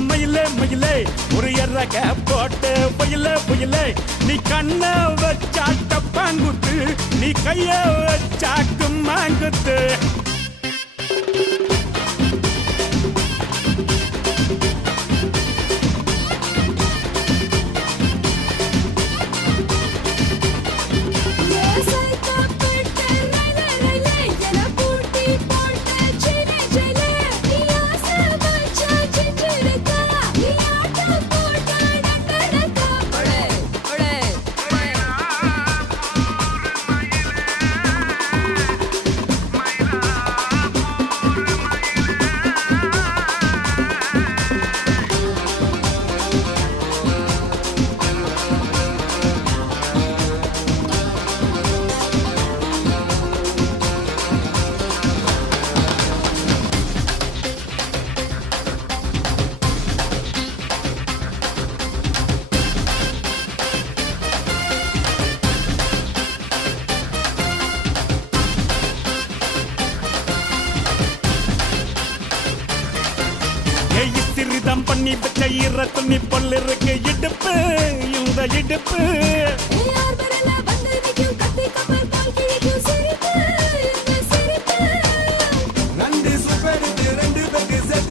மயிலே மயிலே ஒரு எறக போட்டு புயலே புயலே நீ கண்ண வச்சாட்ட பாங்குத்து நீ கைய வச்சாக்கு மாங்குத்து சிறிதம் பண்ணி வச்ச ஈர துணி பொல்லிருக்கு இடுப்பு இந்த இடுப்பு